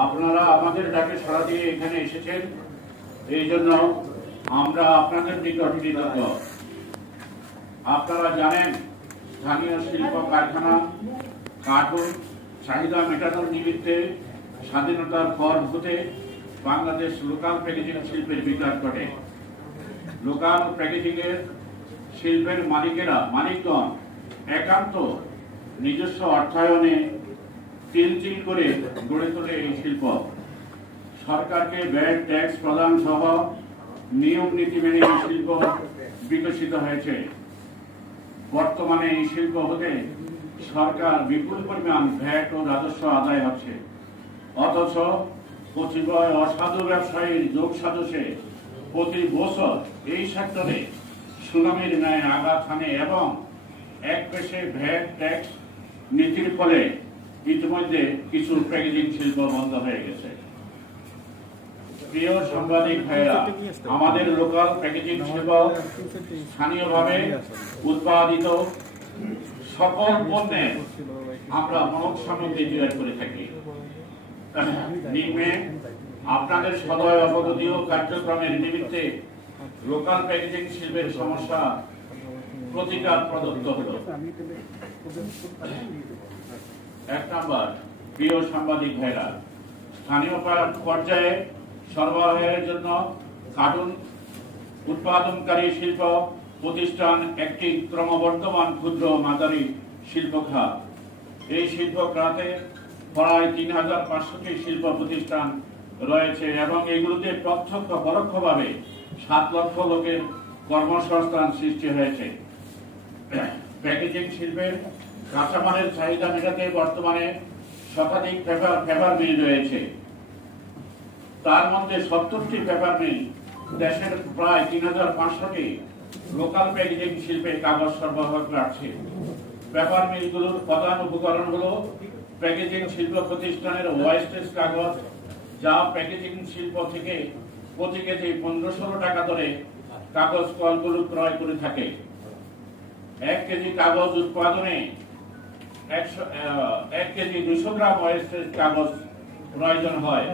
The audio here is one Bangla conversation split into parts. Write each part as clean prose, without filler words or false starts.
আপনারা আমাদের ডাকে সাড়া দিয়ে এখানে এসেছেন, এই জন্য আমরা আপনাদের নিকট কৃতজ্ঞ। আপনারা জানেন, স্থানীয় শিল্প কারখানা কার্টুন চাহিদা মেটানোর নিমিত্তে স্বাধীনতার পর হতে বাংলাদেশ লোকাল প্যাকেজিং শিল্পের বিকাশ ঘটে। লোকাল প্যাকেজিং এর শিল্পের মালিকগণ একান্ত নিজস্ব অর্থায়নে তিল করে গড়ে তোলে এই শিল্প। সরকারকে ভ্যাট ট্যাক্স প্রদান সহ নিয়ম নীতি মেনে এই শিল্প বিকশিত হয়েছে। বর্তমানে এই শিল্প হতে সরকার বিপুল পরিমাণ ভ্যাট ও রাজস্ব আদায় হচ্ছে, অথচ কতিপয় অসাধু ব্যবসায়ীর যোগ সাজসে প্রতি বছর এই সেক্টরে সুনামির ন্যায় আঘাত হানে এবং এক পেশে ভ্যাট ট্যাক্স নীতির ফলে ইতিমধ্যে কিছু প্যাকেজিং শিল্প বন্ধ হয়ে গেছে। প্রিয় সাংবাদিক ভাইয়েরা, আমাদের লোকাল প্যাকেজিং শিল্প স্থানীয়ভাবে উৎপাদিত সকল পণ্যের আমরা মনোজ সামগ্রী তৈরি করে থাকি। নিম্নে আপনাদের সদয় অবগতি ও কার্যক্রমের নিমিত্তে লোকাল প্যাকেজিং শিল্পের সমস্যা প্রতিকার প্রদত্ত হল। 1 নম্বর, প্রিয় সাংবাদিক ভাইরা, স্থানীয় পর্যায়ে সরবরাহের জন্য কার্টুন উৎপাদনকারী শিল্প প্রতিষ্ঠান একটি ক্রমবর্ধমান ক্ষুদ্র মাঝারি শিল্প খাত। এই শিল্প খাতে প্রায় 3500টি শিল্প প্রতিষ্ঠান রয়েছে এবং এগুলোতে প্রত্যক্ষ পরোক্ষভাবে 7 লক্ষ লোকের কর্মসংস্থান সৃষ্টি হয়েছে। প্যাকেজিং শিল্পের কাঁচামালের চাহিদা মেটাতে বর্তমানে শতাধিক পেপার মিল রয়েছে। তার মধ্যে 70টি পেপার মিল দেশের প্রায় 3500টি লোকাল প্যাকেজিং শিল্পে কাগজ সরবরাহ করছে। পেপার মিলগুলোর প্রধান উপকরণ হলো প্যাকেজিং শিল্প প্রতিষ্ঠানের ওয়েস্টেজ কাগজ, যা প্যাকেজিং শিল্প থেকে প্রতি কেজি 15-16 টাকা দরে কাগজ কলগুলো ক্রয় করে থাকে। 1 কেজি কাগজ উৎপাদনে 1 কেজি 200 গ্রাম ওয়েস্টেজ কাগজ প্রয়োজন হয়,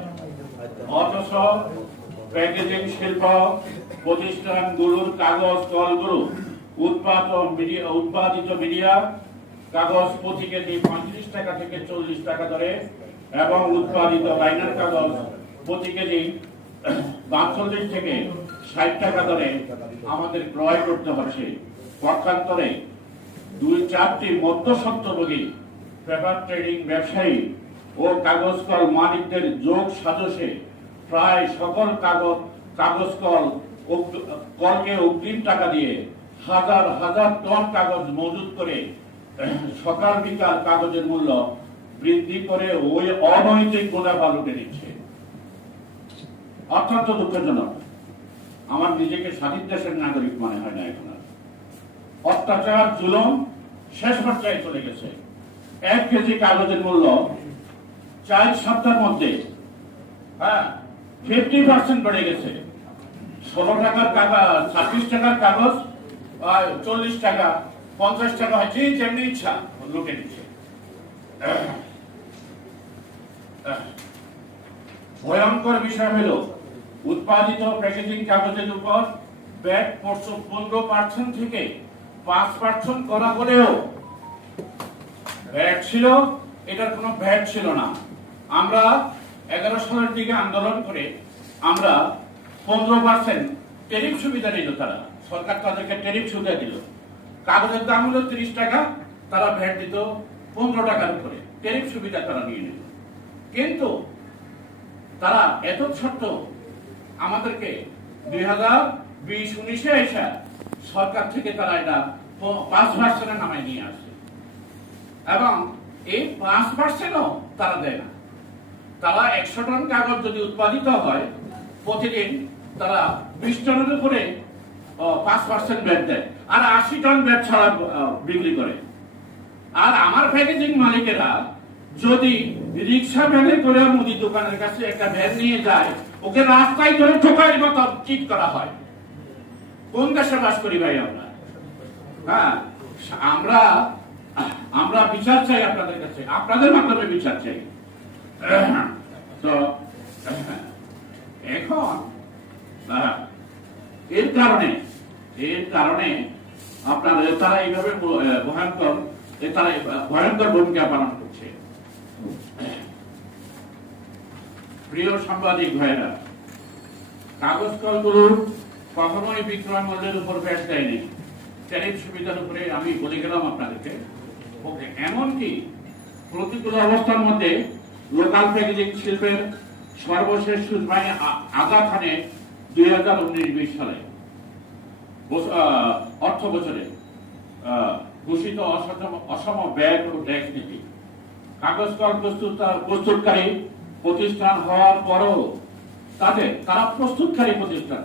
অথচ প্যাকেজিং শিল্প প্রতিষ্ঠানগুলোর কাগজ কলগুলো উৎপাদিত মিডিয়া কাগজ প্রতি কেজি 35 টাকা থেকে 40 টাকা দরে এবং উৎপাদিত লাইনার কাগজ প্রতি কেজি 42 থেকে 60 টাকা দরে আমাদের ক্রয় করতে হচ্ছে। পক্ষান্তরে 2-4টি মধ্যস্বত্বভোগী পেপার ট্রেডিং ব্যবসায়ী ও কাগজ কল মালিকদের যোগ সাজসে প্রায় সকল কাগজ কলকে অগ্রিম টাকা দিয়ে হাজার হাজার টন কাগজ মজুত করে সকাল বিকাল কাগজের মূল্য বৃদ্ধি করে ওই অনৈতিক মুনাফা লুটে নিচ্ছে। অত্যন্ত দুঃখজনক। আমার নিজেকে স্বাধীন দেশের নাগরিক মনে হয় না এখন। অত্যাচার জুলুম শেষ পর্যায়ে চলে গেছে। 1 কেজি কাগজের মূল্য 4 সপ্তাহের মধ্যে 50% বেড়ে গেছে। 16 টাকার কাগজ 26 টাকার কাগজ 40 টাকা 50 টাকা হচ্ছে, যেমনি ইচ্ছা লুটে নিচ্ছে। ভয়ঙ্কর বিষয় হলো উৎপাদিত প্যাকেজিং কাগজের উপর ভ্যাট 15% থেকে 5% করা হলেও ভ্যাট ছিল, এটার কোনো ভ্যাট ছিল না। আমরা 11 সালের দিকে আন্দোলন করে আমরা 15% ট্যারিফ সুবিধা নিল। তারা সরকার তাদেরকে ট্যারিফ সুবিধা দিল। কাগজের দাম হলো 30 টাকা, তারা ভ্যাট দিত 15 টাকার উপরে। ট্যারিফ সুবিধা তারা নিয়ে নিল। কিন্তু তারা এত ছোট্ট আমাদেরকে 2020-19-এ এসে সরকার থেকে তারা এটা 5% নামায় নিয়ে আসে এবং এই 5%ও তারা দেয় না। তারা 100 টন কাগজ যদি উৎপাদিত হয়, প্রতিদিন তারা 20 টনের উপরে 5% ভ্যাট দেয় আর 80 টন ভ্যাট ছাড়া বিক্রি করে। আর আমার প্যাকেজিং মালিকেরা যদি রিক্সা ভ্যানে করে মুদি দোকানের কাছে একটা ভ্যান নিয়ে যায়, ওকে রাস্তায় ধরে ঠোকাই মতো চিট করা হয়। কোন দেশে বাস করি ভাই আমরা? হ্যাঁ, আমরা বিচার চাই আপনাদের কাছে, আপনাদের মাধ্যমে বিচার চাই। তো এখন এর কারণে আপনার তারা এইভাবে ভয়ঙ্কর ভূমিকা পালন করছে। প্রিয় সাংবাদিক ভাইরা, কাগজ কলগুলোর কখনোই বিক্রয় মূল্যের উপর ব্যাট দেয়নি, ট্যারিফ সুবিধার উপরে আমি বলে গেলাম আপনাদেরকে। এমনকি প্রতিকূল অবস্থার মধ্যে লোকাল প্যাকেজিং শিল্পের সর্বশেষ সুজমায় আঘাত হানে 2019-20 সালে অর্থ বছরে ঘোষিত অসম ব্যাট ও ট্যাক্স নীতি। কাগজ কল প্রস্তুতকারী প্রতিষ্ঠান হওয়ার পরও তারা প্রস্তুতকারী প্রতিষ্ঠান,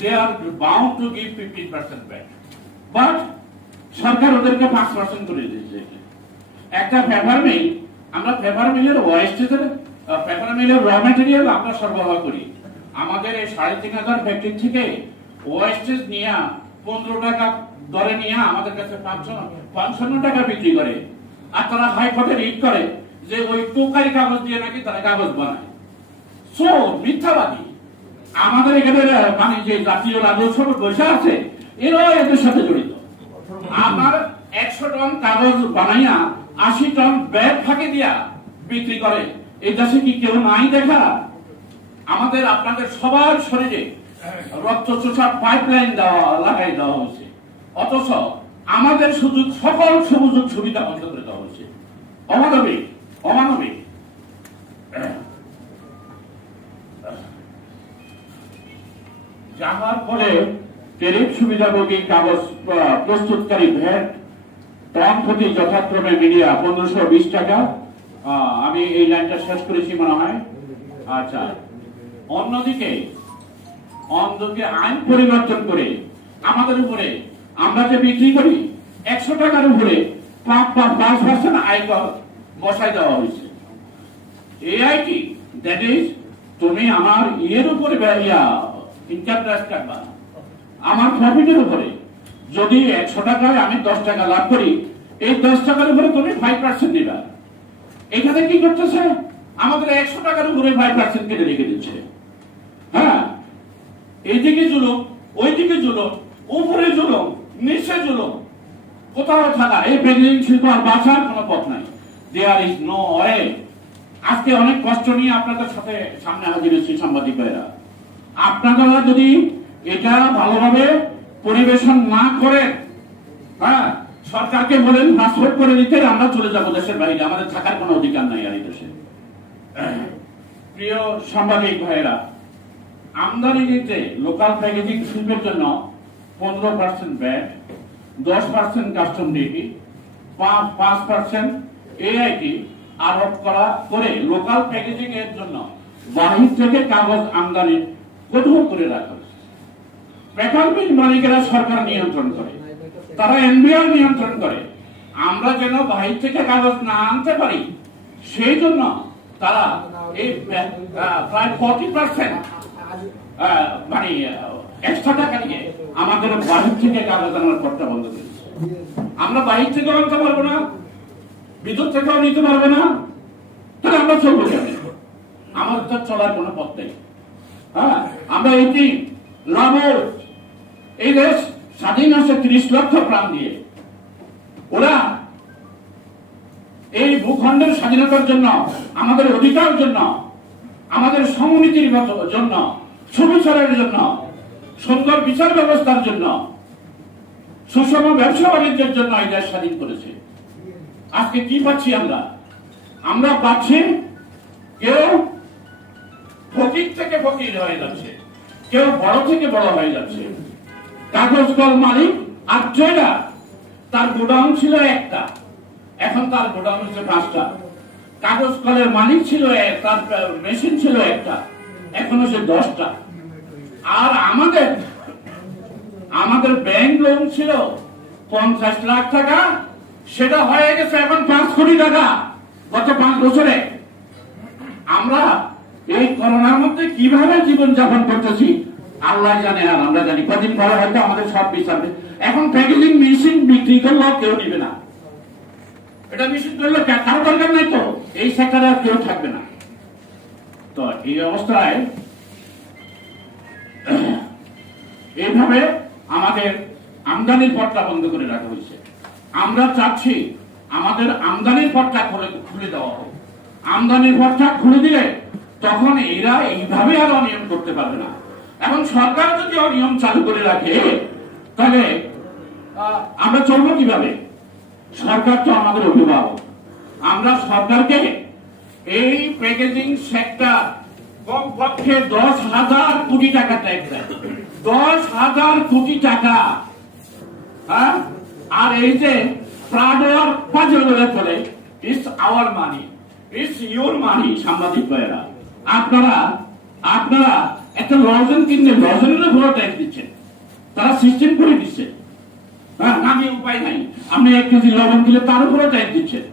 they are bound to give 15% back, but সরকার ওদেরকে 5% করে দিয়েছে। একটা পেপার মিল, আমরা পেপার মিলের পেপার মিলের র ম্যাটেরিয়াল আমরা সরবরাহ করি। আমাদের এই 3,500 ফ্যাক্টরি থেকে ওয়েস্টেজ নিয়ে 15 টাকা দরে নিয়ে আমাদের কাছে 55 টাকা বিক্রি করে, আর তারা হাইকোর্টে রিট করে যে ওই টোকারি কাগজ দিয়ে নাকি তারা কাগজ বানায়। সো মিথ্যাবাদী। আমাদের এখানে মানে যে জাতীয় রাজস্ব বসে আছে, এরাও এদের সাথে জড়িত। আমার 100 টন কাগজ বানাইয়া 80 টন ব্যাগ ফাঁকে দিয়া বিক্রি করে। এই দেশে কি কেউ নাই দেখা? আমাদের আপনাদের সবার শরীরে রক্ত চোষা পাইপলাইন লাগাই দেওয়া হয়েছে, অথচ আমাদের সকল সুযোগ সুবিধা বন্ধ করে দেওয়া হয়েছে। অমানবিক। যাহার ফলে ট্যারিফ সুবিধাভোগী কাগজ প্রস্তুতকারী ভ্যাট টন প্রতি যথাক্রমে মিডিয়া 1520 টাকা। আমি এই লাইনটা শেষ করেছি মনে হয়। আচ্ছা, অন্যদিকে আইন পরিবর্তন করে আমাদের উপরে আমরা যে বিক্রি করি 100 টাকার উপরে 5% আয়কর বসাই দেওয়া হয়েছে। এআইটি, দ্যাট ইজ, তুমি আমার ইয়ের উপরে ইনকাম ট্যাক্স কাটবা, আমার প্রফিটের উপরে। যদি 100 টাকায় আমি 10 টাকা লাভ করি, এই 10 টাকার উপরে তুমি 5% দিবা। এখানে কি করতেছে? আমাদের 100 টাকার উপরে 5% কেটে রেখে দিচ্ছে। হ্যাঁ, এইদিকে জুলুম, ওইদিকে জুলুম, উপরে জুলুম, নিচে জুলুম, কোথাও থাকা এই প্যাকেজিং শিল্প আর বাঁচার কোনো পথ নাই। There is no way. আজকে অনেক কষ্ট নিয়ে আপনাদের সাথে সামনে হাজির হচ্ছি সাংবাদিক ভাইরা। আপনারা যদি এটা ভালোভাবে পরিবেশন না করেন, হ্যাঁ, সরকারকে বলেন ট্রান্সপোর্ট করে দিতে, আমরা চলে যাবো দেশের বাইরে, আমাদের থাকার কোনো অধিকার নাই আর এই দেশে। প্রিয় সাংবাদিক ভাইরা, আমদানিতে লোকাল প্যাকেজিং শিল্পের জন্য 15% ব্যাট, 10% কাস্টম ডিউটি, 5% এআইটি আরোপ করে লোকাল প্যাকেজিং এর জন্য বাহির থেকে কাগজ আমদানি কঠোর করে রাখা হয়েছে। পেপার মিল মালিকেরা সরকার নিয়ন্ত্রণ করে, তারা এনবিআর নিয়ন্ত্রণ করে। আমরা যেন বাহির থেকে কাগজ না আনতে পারি, সেই জন্য তারা এই প্রায় 40% মানে এক্সট্রা টাকা নিয়ে আমাদের বাহির থেকে কাগজ আনার পথটা বন্ধ করেছে। আমরা বাহির থেকে আনতে পারবো না, বিদ্যুৎ থেকেও নিতে পারবো না, তাহলে আমরা চলবো কেন? আমাদের তো চলার কোনো পথ নেই। হ্যাঁ, আমরা এটি লাভ, এই দেশ স্বাধীন আছে 30 লক্ষ প্রাণ দিয়ে। ওরা এই ভূখণ্ডের স্বাধীনতার জন্য, আমাদের অধিকার জন্য, আমাদের সমনীতির জন্য, সুবিচারের জন্য, সুন্দর বিচার ব্যবস্থার জন্য, সুষম ব্যবসা বাণিজ্যের জন্য এই দেশ স্বাধীন করেছে। আজকে কি পাচ্ছি আমরা পাচ্ছি কেউ ফকির থেকে ফকির হয়ে যাচ্ছে, কেউ বড় থেকে বড় হয়ে যাচ্ছে। কাগজ কল মালিক আর ট্রেডার, তার গোডাউন ছিল একটা, এখন তার গোডাউন হচ্ছে 5টা। কাগজ কলের মালিক ছিল, তার মেশিন ছিল একটা, এখন হচ্ছে 10টা। আর আমাদের ব্যাংক লোন ছিল 50 লাখ টাকা, সেটা হয়ে গেছে এখন 5 কোটি টাকা গত 5 বছরে। আমরা এই করোনার মধ্যে কিভাবে জীবন যাপন করতেছি আল্লাহ জানে, আর আমরা জানি। কদিন পরে হয়তো আমাদের সব বিচারবে। এখন প্যাকেজিং মেশিন বিক্রি করলেও কেউ নিবে না, এটা মেশিন করলে কারো দরকার নাই, তো এই সেক্টরে আর কেউ থাকবে না। তো এই অবস্থায় এইভাবে আমাদের আমদানির পথটা বন্ধ করে রাখা হয়েছে। আমরা চাচ্ছি আমাদের আমদানির পথটা খুলে দেওয়া হোক। আমদানির পথটা খুলে দিলে তখন এরা এইভাবে আর অনিয়ম করতে পারবে না। এখন সরকার যদি অনিয়ম চালু করে রাখে তাহলে আমরা চলবো কিভাবে? সরকার তো আমাদের অভিভাবক। আমরা সরকারকে এই প্যাকেজিং সেক্টর কমপক্ষে 10,000 কোটি টাকা ট্যাক্স দেয়, 10,000 কোটি টাকা। হ্যাঁ, আর এই যে প্রাডোর পাজলে চলে, it's hour money, it's your মানি। সাংবাদিক ভাইয়েরা, আপনারা একটা লজেন কিনলে লজেনের উপর ট্যাক্স দিচ্ছেন, তারা সিস্টেম করে দিচ্ছে। হ্যাঁ, নামে উপায় নাই, আপনি 1 কেজি লবণ দিলে তার উপরে ট্যাক্স দিচ্ছেন।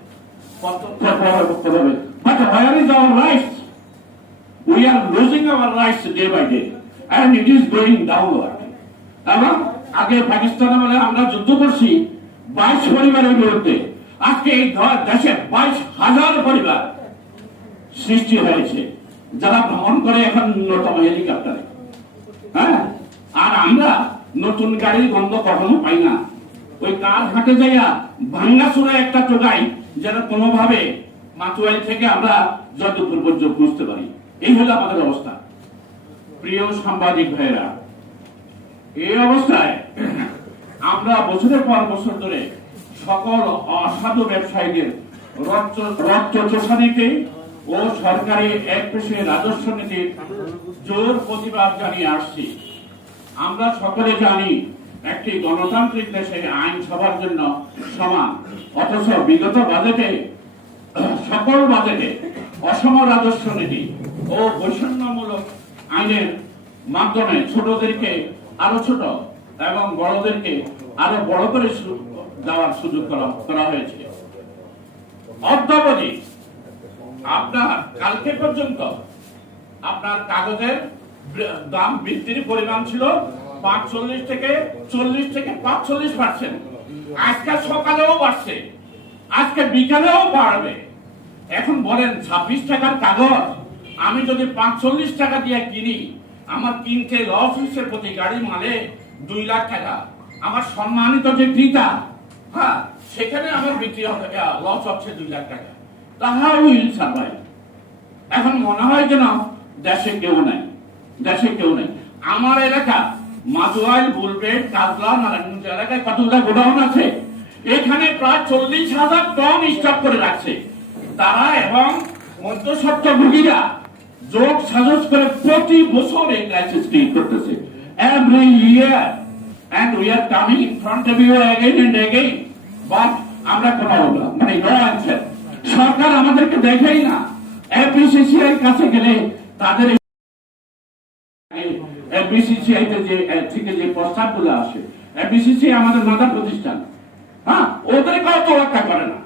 But where is our rights? We are losing our rights day by day, and it is going downward. এবং আগে পাকিস্তানে বলে আমরা যুদ্ধ করছি 22 পরিবারের বিরুদ্ধে, আজকে এই দেশে 22,000 পরিবার সৃষ্টি হয়েছে যারা ভ্রমণ করে এখন ন্যূনতম হেলিকপ্টারে। হ্যাঁ, আর আমরা নতুন গাড়ির গন্ধ কখনো পাই না। ওই কার হাটে যাইয়া ভাঙ্গাচোরা একটা টোকাই যেন কোনোভাবে মাতুয়াইল থেকে আমরা যতদূর পর্যন্ত পৌঁছতে পারি। এই হলো আমাদের অবস্থা। প্রিয় সাংবাদিক ভাইয়েরা, এই অবস্থায় আমরা বছরের পর বছর ধরে সকল অসাধু ব্যবসায়ীদের রক্ত চোষা নীতি ও সরকারি এক পেশে রাজস্ব নীতির জোর প্রতিবাদ জানিয়ে আসছি। আমরা সকলে জানি একটি গণতান্ত্রিক দেশে আইন সবার জন্য সমান, অথচ বিগত বাজেটে সকল বাজেটে অসম রাজস্ব নীতি ও বৈষম্যমূলক আইনের মাধ্যমে ছোটদেরকে আরো ছোট এবং বড়দেরকে আরো বড় করে দেওয়ার সুযোগ করা হয়েছে। অদ্যাবধি আপনার কালকে পর্যন্ত আপনার কাগজের দাম বৃদ্ধির পরিমাণ ছিল 45 থেকে 40 থেকে 45%। আজকে সকালেও বাড়ছে, আজকে বিকালেও বাড়বে। এখন বলেন 26 টাকার কাগজ আমি যদি 45 টাকা দিয়ে কিনি, আমার কিনতে লস হচ্ছে প্রতি গাড়ি মালে 2 লাখ টাকা। আমার সম্মানিত যে ক্রেতা, হ্যাঁ, সেখানে আমার বিক্রি লস হচ্ছে 2 লাখ টাকা। তাহা উইল সার্ভাইভ। এখন মনে হয় যেন দেশে কেউ নাই, দেশে কেউ নাই। আমার এলাকা মাতুয়াইল, বুলবেট, কাজলা, নারায়ণগঞ্জ এলাকায় কতগুলো গোডাউন আছে, এখানে প্রায় 40,000 টন স্টক করে রাখছে তারা, এবং মধ্যস্বত্বভোগীরা যোগ সাজস করে প্রতি বছর এই ক্রাইসিস ক্রিয়েট করতেছে every year, and we are coming in front of you again and again. But আমরা কোনো মানে নো অ্যানসার। সরকার আমাদেরকে দেখেই না। এফবিসিসিআই কাছে গেলে তাদের এফবিসিসিআই থেকে যে প্রস্তাবগুলো আসে, এফবিসিসিআই আমাদের মাদার প্রতিষ্ঠান, হ্যাঁ, ওদেরকেও তোয়াক্কা করে না।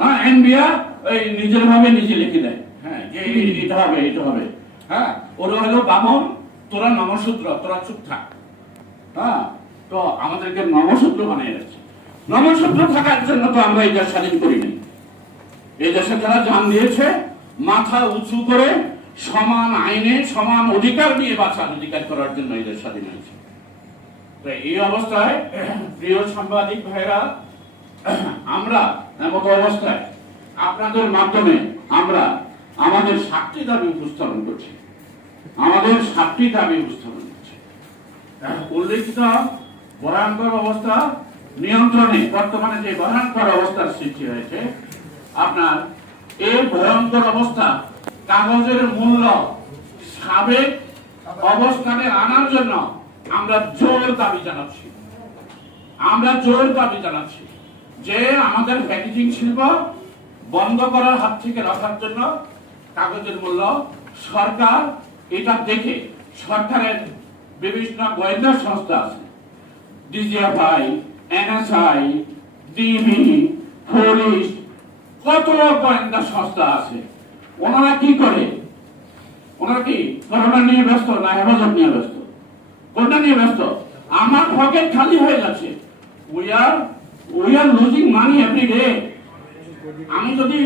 হ্যাঁ, এনবিআর ওই নিজের ভাবে নিজে লিখে দেয়, হ্যাঁ, যে এটা হবে এটা হবে। হ্যাঁ, ওরা হলো বামন, তোরা নমসূত্র, তোরা চুপ থাক। হ্যাঁ, তো আমাদেরকে নমসূত্র বানিয়ে যাচ্ছে। নমসূত্র থাকার জন্য তো আমরা এই দেশ স্বাধীন করিনি। এই দেশে যারা জান দিয়েছে মাথা উঁচু করে সমান আইনে সমান অধিকার নিয়ে বাঁচার অধিকার করার জন্য এই দেশ স্বাধীন হয়েছে। এই অবস্থায় প্রিয় সাংবাদিক ভাইরা, আমরা এমত অবস্থায় আপনাদের মাধ্যমে আমরা আমাদের 7টি দাবি উপস্থাপন করছি। আমাদের 7টি দাবি উপস্থাপন করছি। উল্লেখিত ভয়ঙ্কর অবস্থা নিয়ন্ত্রণে বর্তমানে যে ভয়ঙ্কর অবস্থার সৃষ্টি হয়েছে, আপনার এই ভয়ঙ্কর অবস্থা কাগজের মূল্য সাবেক অবস্থানে আনার জন্য আমরা জোর দাবি জানাচ্ছি। আমরা জোর দাবি জানাচ্ছি যে আমাদের প্যাকেজিং শিল্প বন্ধ করার হাত থেকে রাখার জন্য কাগজের মূল্য সরকার এটা দেখে, সরকারের বিভিন্ন গোয়েন্দা সংস্থা আছে, ডিজিএফআই, এনএসআই, ডিবি, পুলিশ, কত গোয়েন্দা সংস্থা আছে। ওনারা কি করে? ওনারা কি করোনা নিয়ে ব্যস্ত না হেফাজত নিয়ে ব্যস্ত? কোনটা নিয়ে ব্যস্ত? আমার পকেট খালি হয়ে যাচ্ছে। We are losing money every day. আমি যদি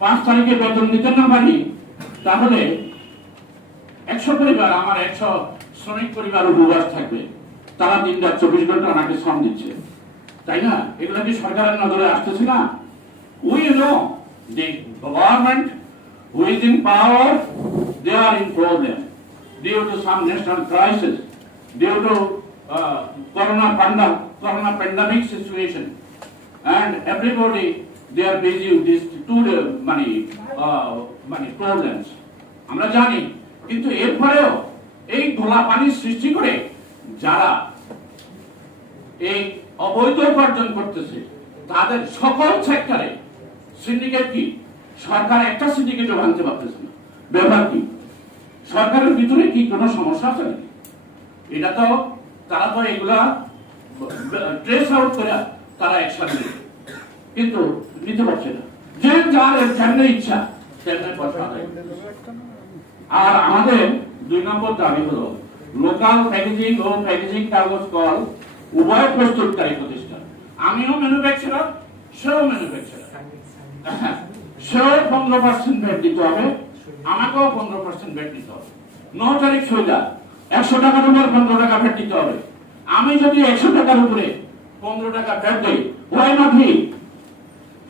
5 তারিখে বেতন দিতে না পারি, তাহলে 100 পরিবার, আমার 100 শ্রমিক পরিবার উপবাস থাকবে, তারা দিন রাত 24 ঘন্টা ওনাকে শ্রম দিচ্ছে, তাই না? এগুলো কি সরকারের নজরে আসতেছে না? We know the government who is in power, they are in problem due to some national crisis, due to corona pandemic situation, and everybody they are busy with these two money problems. আমরা জানি, কিন্তু এরপরেও এই ধোলা পানির সৃষ্টি করে যারা এই অবৈধ উপার্জন করতেছে তাদের সকল সেক্টরে সিন্ডিকেট কি? সরকার একটা সিন্ডিকেটও ভাঙতে পারতেছে না। ব্যাপার কি? সরকারের ভিতরে কি কোনো সমস্যা আছে নাকি? এটা তো তারা তো এগুলা ট্রেস আউট করে তারা অ্যাকশন নেবে, কিন্তু নিতে পারছে না। যে যার যেমনি ইচ্ছা তেমনি কথা দেয়। আর আমাদের 2 নম্বর দাবি হলো লোকাল প্যাকেজিং ও প্যাকেজিং কাগজ কল উভয় প্রস্তুতকারী প্রতিষ্ঠান। আমিও ম্যানুফ্যাকচারার, সেও ম্যানুফ্যাকচারার, সেও 15% ভ্যাট দিতে হবে, আমাকেও 15% ভ্যাট দিতে হবে। 9 তারিখ সোজা 100 টাকার উপর 15 টাকা ভ্যাট দিতে হবে। আমি যদি 100 টাকার উপরে 15 টাকা ভ্যাট দিই, ওয়াই নট হি?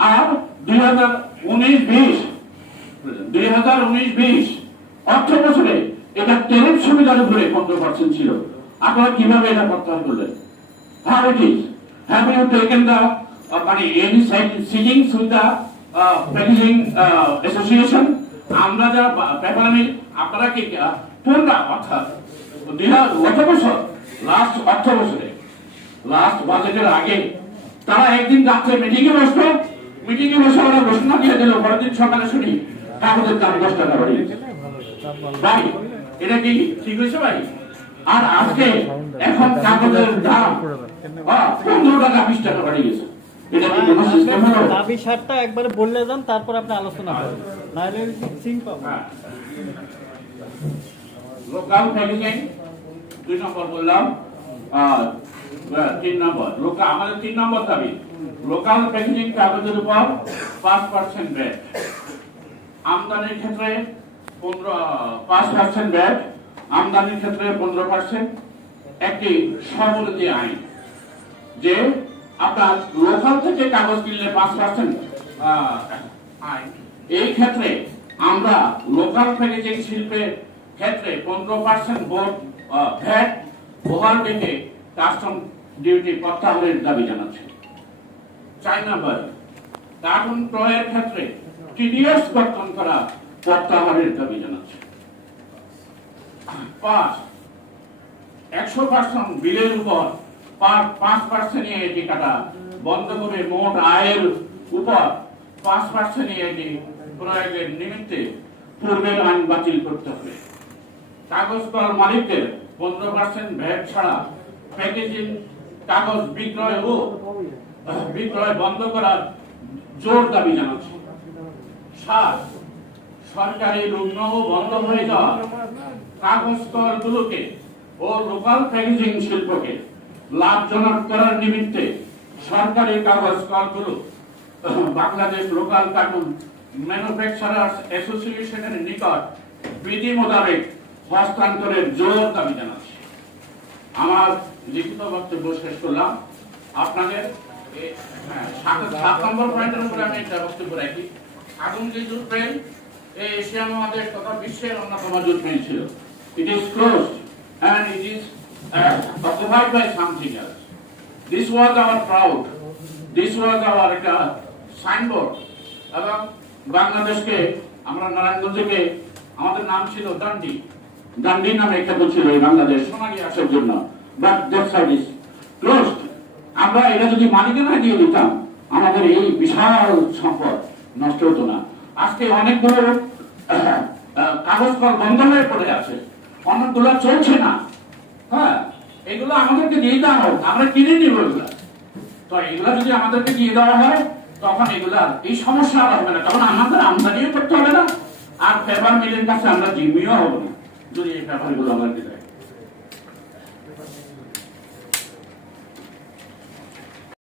আর 2019-20 অর্থ বছরে এটা ট্যারিফ সুবিধার উপরে 15% ছিল। আপনারা কিভাবে এটা প্রত্যাহার করলেন? How it is? Have you taken the any sittings with the packaging association? আমরা যারা পেপার মিল, আপনারা কি পুনরা অর্থাৎ গত বছর লাস্ট অর্থ বছরে লাস্ট বাজেটের আগে তারা একদিন রাত্রে মিটিংয়ে বসতো, মিটিংয়ে বসে ওরা ঘোষণা দিয়ে দিল, পরের দিন সকালে শুনি কাগজের দাম 10 টাকা বাড়িয়ে গেছে। ভাই এটা কি ঠিক হয়েছে ভাই? আর আজকে এখন কাগজের দাম 15 টাকা 20 টাকা বাড়িয়ে গেছে। এটা কি কোনো সিস্টেম হলো? দাবি সারটা একবারে বললে যান, তারপর আপনি আলোচনা করেন, নাহলে সিং পাবো। লোকাল প্যাকেজিং 2 নম্বর বললাম। 3 নম্বর আমাদের 3 নম্বর দাবি লোকাল প্যাকেজিং কাগজের উপর 5% ভ্যাট, আমদানির ক্ষেত্রে 5% ভ্যাট, আমদানির ক্ষেত্রে 15%। একটি সর্বনীতি আইন যে আপনার লোকাল থেকে কাগজ কিনলে 5% আইন, এই ক্ষেত্রে আমরা লোকাল প্যাকেজিং শিল্পের ক্ষেত্রে 15% ভ্যাট বহাল রেখে কাস্টম ডিউটি প্রত্যাহারের দাবি জানাচ্ছি। 4 নম্বর কার্টুন ক্রয়ের ক্ষেত্রে টিডিএস কর্তন করা প্রত্যাহারের দাবি জানাচ্ছি। 5 100% বিলের উপর 5% এটি কাটা বন্ধ করে মোট আয়ের উপর 5% এটি প্রয়োগের নিমিত্তে পূর্বের আইন বাতিল করতে হবে। কাগজ কল মালিকদের 15% ভ্যাট ছাড়া প্যাকেজিং কাগজ বিক্রয় বন্ধ করার জোর দাবি জানাচ্ছি। 7 সরকারি রুগ্ন বন্ধ হয়ে যাওয়া কাগজ কলগুলোকে ও লোকাল প্যাকেজিং শিল্পকে লাভজনক করার নিমিত্তে সরকারি কাগজ কলগুলো বাংলাদেশ লোকাল কার্টুন ম্যানুফ্যাকচারার্স অ্যাসোসিয়েশনের নিকট বিধি মোতাবেক হস্তান্তরের জোর দাবি জানাচ্ছি। আমার লিখিত বক্তব্য শেষ করলাম। আপনাদের 7 নম্বর পয়েন্টের উপরে আমি একটা বক্তব্য রাখি। আগুন যে জুট মিল এশিয়া মহাদেশ তথা বিশ্বের অন্যতম জুট মিল ছিল। It is closed and it is occupied by something else. This was our proud. This was our signboard. এবং বাংলাদেশকে আমরা নারায়ণগঞ্জকে আমাদের নাম ছিল ডান্ডি নামে খ্যাত ছিল এই বাংলাদেশ সোনালী আসার জন্য, but that side is closed. আমরা এটা যদি মালিকানা দিয়ে দিতাম আমাদের এই বিশাল সম্পদ নষ্ট হতো না। আজকে অনেকগুলো কাগজ কল বন্ধ হয়ে পড়ে আছে, অনেকগুলো চলছে না। হ্যাঁ, এগুলো আমাদেরকে দিয়ে দেওয়া হোক, আমরা কিনে নিব এগুলা। তো এগুলা যদি আমাদেরকে দিয়ে দেওয়া হয় তখন এগুলা এই সমস্যা আর হবে না, তখন আমাদের আমদানিও করতে হবে না, আর পেপার মিলের কাছে আমরা জিম্মিও হবো না যদি এই পেপারগুলো আমাদেরকে